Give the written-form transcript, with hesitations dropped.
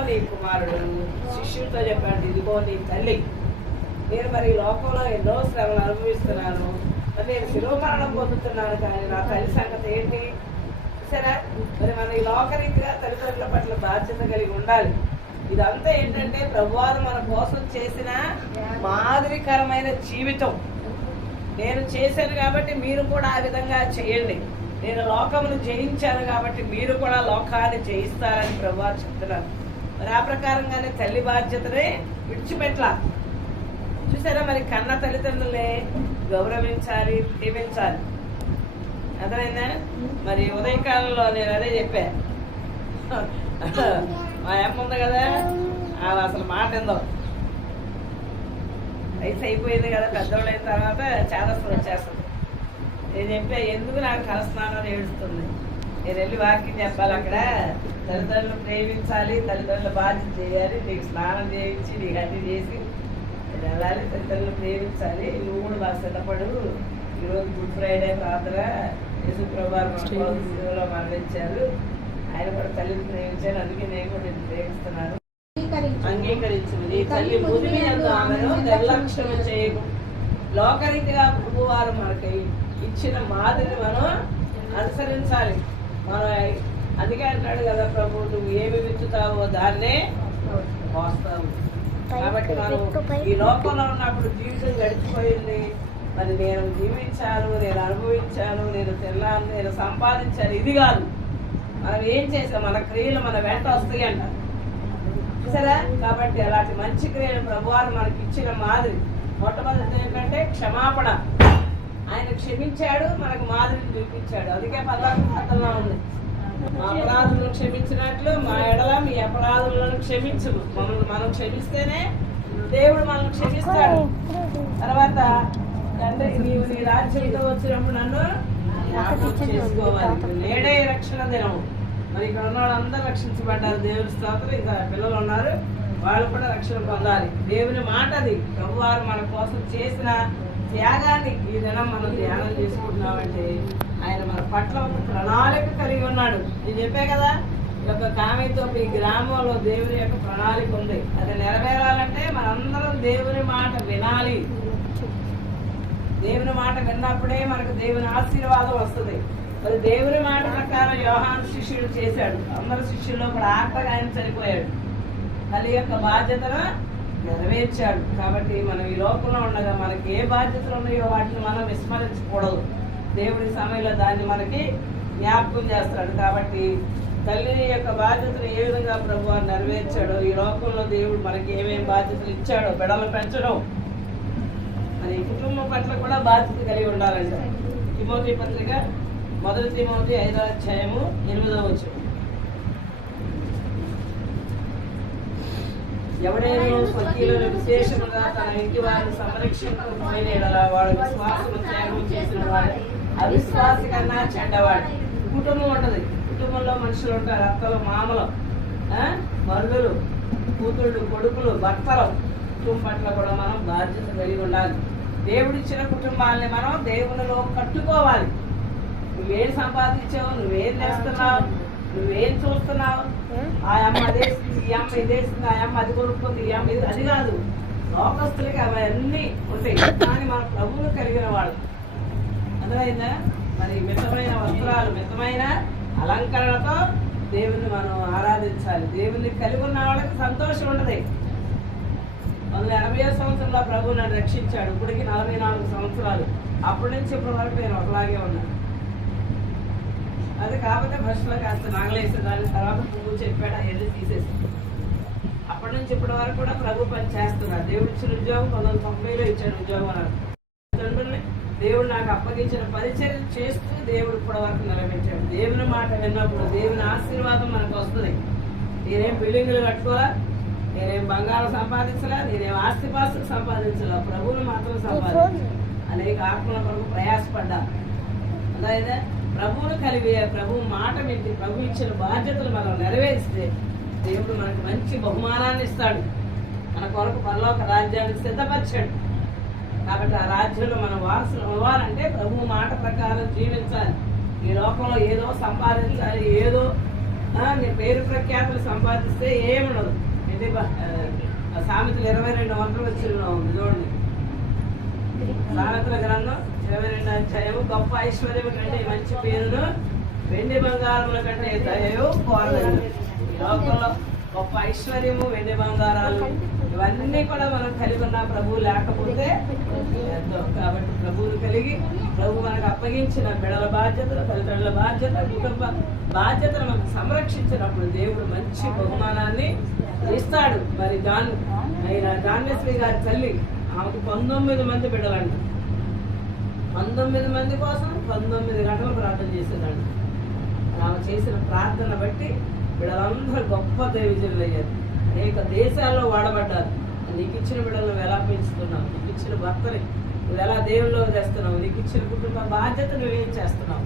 నీ కుమారుడు శిష్యులతో చెప్పాడు, ఇదిగో నీ తల్లి. నేను మరి ఈ లోకంలో ఎన్నో శ్రమలు అనుభవిస్తున్నాను, నేను శిరోమరణం పొందుతున్నాను, కానీ నా తల్లి సంగతి ఏంటి సరే. మరి మన ఈ లోకరీతిగా తల్లిదండ్రుల పట్ల బాధ్యత కలిగి ఉండాలి. ఇదంతా ఏంటంటే ప్రభువారు మన కోసం చేసిన మాదిరికరమైన జీవితం. నేను చేశాను కాబట్టి మీరు కూడా ఆ విధంగా చేయండి. నేను లోకమును జయించాను కాబట్టి మీరు కూడా లోకాన్ని జయిస్తారని ప్రభువారు చెప్తున్నారు. మరి ఆ ప్రకారంగానే తల్లి బాధ్యతనే విడిచిపెట్టాల. చూసారా, మరి కన్న తల్లిదండ్రులే గౌరవించాలి, ప్రేమించాలి. అర్థమైందా? మరి ఉదయకాలంలో నేను అదే చెప్పా. మా అమ్మ ఉంది కదా, అసలు మాట ఏందో, వయసు అయిపోయింది కదా, పెద్దవాళ్ళు అయిన తర్వాత చేదస్తు వచ్చేస్తుంది. నేను చెప్పా, ఎందుకు నాకు కలుస్తున్నాను అని ఏడుస్తుంది. నేను వెళ్ళి వాక్యం చెప్పాలి అక్కడ. తల్లిదండ్రులు ప్రేమించాలి, తల్లిదండ్రుల బాధ్యత చేయాలి, నీకు స్నానం చేయించి నీకు అన్ని చేసి నేను వెళ్ళాలి. తల్లిదండ్రులు ప్రేమించాలి. నువ్వు కూడా బాగా సిద్ధపడు. ఈరోజు గుడ్ ఫ్రైడే ప్రార్థన, యేసుప్రభువులో మరణించారు, ఆయన కూడా తల్లిని ప్రేమించారు, అందుకే నేను కూడా నేను ప్రేమిస్తున్నాను. అంగీకరించు. నీ తల్లి భూమి యందు ఆమెను నిర్లక్ష్యం చేయకు. లోకరీతిగా ప్రభువారు మనకి ఇచ్చిన మాదిరిని మనం అనుసరించాలి. మనం అందుకే అంటాడు కదా ప్రభు, నువ్వు ఏమి విత్తుతావో దాన్నే మోస్తావు. కాబట్టి మనం ఈ లోకంలో ఉన్నప్పుడు జీవితం గడిచిపోయింది. మరి నేను జీవించాను, నేను అనుభవించాను, నేను తిన్నాను, నేను సంపాదించాను, ఇది కాదు. మనం ఏం చేసాం, మన క్రియలు మన వెంట వస్తాయి అంట. సరే, కాబట్టి అలాంటి మంచి క్రియలు ప్రభువారు మనకి ఇచ్చిన మాదిరి. మొట్టమొదటి ఏంటంటే క్షమాపణ. ఆయన క్షమించాడు, మనకు మాదిరిని చూపించాడు. అందుకే పదార్థంలో ఉంది, మా అపరాధులను క్షమించినట్లు మా ఎడల మీ అపరాధులను క్షమించు. మమ్మల్ని మనం క్షమిస్తేనే దేవుడు మనల్ని క్షమిస్తాడు. తర్వాత అంటే నీవు నీ రాజ్యంతో వచ్చినప్పుడు నన్ను జ్ఞాపకం చేసుకోవాలి. నేడే రక్షణ దినం. మరి ఇక్కడ ఉన్న వాళ్ళందరూ రక్షించబడ్డారు, దేవుని స్తోత్రం. ఇంకా పిల్లలు ఉన్నారు, వాళ్ళు కూడా రక్షణ పొందాలి. దేవుని మాట అది. ప్రభువారు మన కోసం చేసిన త్యాగాన్ని ఈ దినం మనం ధ్యానం చేసుకుంటున్నామంటే ఆయన మన పట్ల ఒక ప్రణాళిక కలిగి ఉన్నాడు. నేను చెప్పే కదా, ఈ యొక్క కామెతో ఈ గ్రామంలో దేవుని యొక్క ప్రణాళిక ఉంది. అది నెరవేరాలంటే మనందరం దేవుని మాట వినాలి. దేవుని మాట విన్నప్పుడే మనకు దేవుని ఆశీర్వాదం వస్తుంది. మరి దేవుని మాట ప్రకారం యోహాను శిష్యుడు చేశాడు. అందరు శిష్యుల్లో కూడా ఆఖరిగా ఆయన చనిపోయాడు. తల్లి యొక్క బాధ్యతను నెరవేర్చాడు. కాబట్టి మనం ఈ లోకంలో ఉండగా మనకి ఏ బాధ్యతలు ఉన్నాయో వాటిని మనం విస్మరించకూడదు. దేవుడి సమయంలో దాన్ని మనకి జ్ఞాపకం చేస్తాడు. కాబట్టి తల్లి యొక్క బాధ్యతను ఏ విధంగా ప్రభువారు నెరవేర్చాడో, ఈ లోకంలో దేవుడు మనకి ఏమేమి బాధ్యతలు ఇచ్చాడో, బిడ్డలు పెంచడం, మరి కుటుంబం పట్ల కూడా బాధ్యత కలిగి ఉండాలంట. తిమోతి పత్రిక 1 తిమోతి 5వ అధ్యాయము 8వ వచనం. ఎవడైనా స్వకీయులను విశేషముగా తన ఇంటి వారిని సంరక్షించకపోయిన ఎడల వాడు విశ్వాసము త్యాగం చేసిన వాడు అవిశ్వాసి కన్నా చెడ్డవాడు. కుటుంబం ఉంటది, కుటుంబంలో మనుషులు ఉంటారు, అత్తలు, మామలు, మరుదులు, కూతుళ్ళు, కొడుకులు, భర్తలు. కుటుంబం పట్ల కూడా మనం బాధ్యత కలిగి ఉండాలి. దేవుడిచ్చిన కుటుంబాలని మనం దేవునిలో కట్టుకోవాలి. నువ్వేం సంపాదించావు, నువ్వేం చేస్తున్నావు, నువ్వేం చూస్తున్నావు, ఆ అమ్మ అదేసింది, ఈ అమ్మ ఇదేసింది, ఆ అమ్మ అది కొనుక్కుంది, ఈ అమ్మ ఇది, అది కాదు. లోకస్తులకి అవన్నీ ఉంటాయి, కానీ మన ప్రభువును కలిగిన వాడు. అర్థమైందా? మరి మితమైన వస్త్రాలు, మితమైన అలంకరణతో దేవుని మనం ఆరాధించాలి. దేవుని కలిగి ఉన్న వాళ్ళకి సంతోషం ఉండదు. 180వ సంవత్సరంలో ప్రభు నన్ను రక్షించాడు. ఇప్పటికి 44 సంవత్సరాలు. అప్పటి నుంచి ఇప్పటి వరకు నేను ఒకలాగే ఉన్నాను. అది కాకపోతే ఫస్ట్లో కాస్త నాగలేసేదాన్ని, తర్వాత పువ్వు చెప్పాడు, అవన్నీ తీసేసి అప్పటి నుంచి ఇప్పటి వరకు కూడా ప్రభు పని చేస్తున్నారు. దేవుడు ఇచ్చిన ఉద్యోగం 1990లో ఇచ్చాడు ఉద్యోగం అన్నారు. తండ్రుల్ని దేవుడు నాకు అప్పగించిన పరిచయం చేస్తూ దేవుడు ఇప్పటి వరకు నిలబెట్టాడు. దేవుని మాట విన్నప్పుడు దేవుని ఆశీర్వాదం మనకు వస్తుంది. నేనేం బిల్డింగులు కట్టుకోవాలా, నేనేం బంగారం సంపాదించలా, నేనేం ఆస్తిపాస్తులు సంపాదించలా, ప్రభువుని మాత్రం సంపాదించాలి. అనేక ఆత్మల కొరకు ప్రయాసపడ్డా. అదే ప్రభువును కలిగి ప్రభు మాట వింటి ప్రభు ఇచ్చిన బాధ్యతలు మనం నెరవేరిస్తే దేవుడు మనకు మంచి బహుమానాన్ని ఇస్తాడు. మన కొరకు పరలోక రాజ్యాన్ని సిద్ధపరిచాడు. కాబట్టి ఆ రాజ్యంలో మనం వారసులు అవ్వాలంటే ప్రభు మాట ప్రకారం జీవించాలి. ఈ లోకంలో ఏదో సంపాదించాలి, ఏదో నీ పేరు ప్రఖ్యాతులు సంపాదిస్తే ఏముండదు. ఏంటి సామెతలు 22 వంటలు వచ్చి ఉంది చూడండి. సామెతల గ్రంథం 22 అధ్యాయము. గొప్ప ఐశ్వర్యం కంటే మంచి పేరును వెండి బంగారముల కంటే దయయు కోరలేదు. ఈ లోకంలో గొప్ప ఐశ్వర్యము, వెండి బంగారాలు ఇవన్నీ కూడా మనం కలిగి ఉన్న ప్రభువు లేకపోతే ఎంతో. కాబట్టి ప్రభువును కలిగి ప్రభు మనకు అప్పగించిన బిడల బాధ్యతలు, తల్లిదండ్రుల బాధ్యత, కుటుంబ బాధ్యతను మనకు సంరక్షించినప్పుడు దేవుడు మంచి బహుమానాన్ని ఇస్తాడు. మరి ధాన్యశ్రీ గారి తల్లి, ఆమెకు 19 మంది బిడ్డలండి. 19 మంది కోసం 19 గంటలు ప్రార్థన చేసేదండి. ఆమె చేసిన ప్రార్థన బట్టి బిడ్డలందరూ గొప్ప దైవజనులు అయ్యారు. అనేక దేశాల్లో వాడబడ్డారు. నీకు ఇచ్చిన బిడ్డలు నువ్వు ఎలా పెంచుతున్నావు, నీకు ఇచ్చిన భర్తని నువ్వు ఎలా దేవుల్లో తెస్తున్నావు, నీకు ఇచ్చిన కుటుంబ బాధ్యత నువ్వేం చేస్తున్నావు,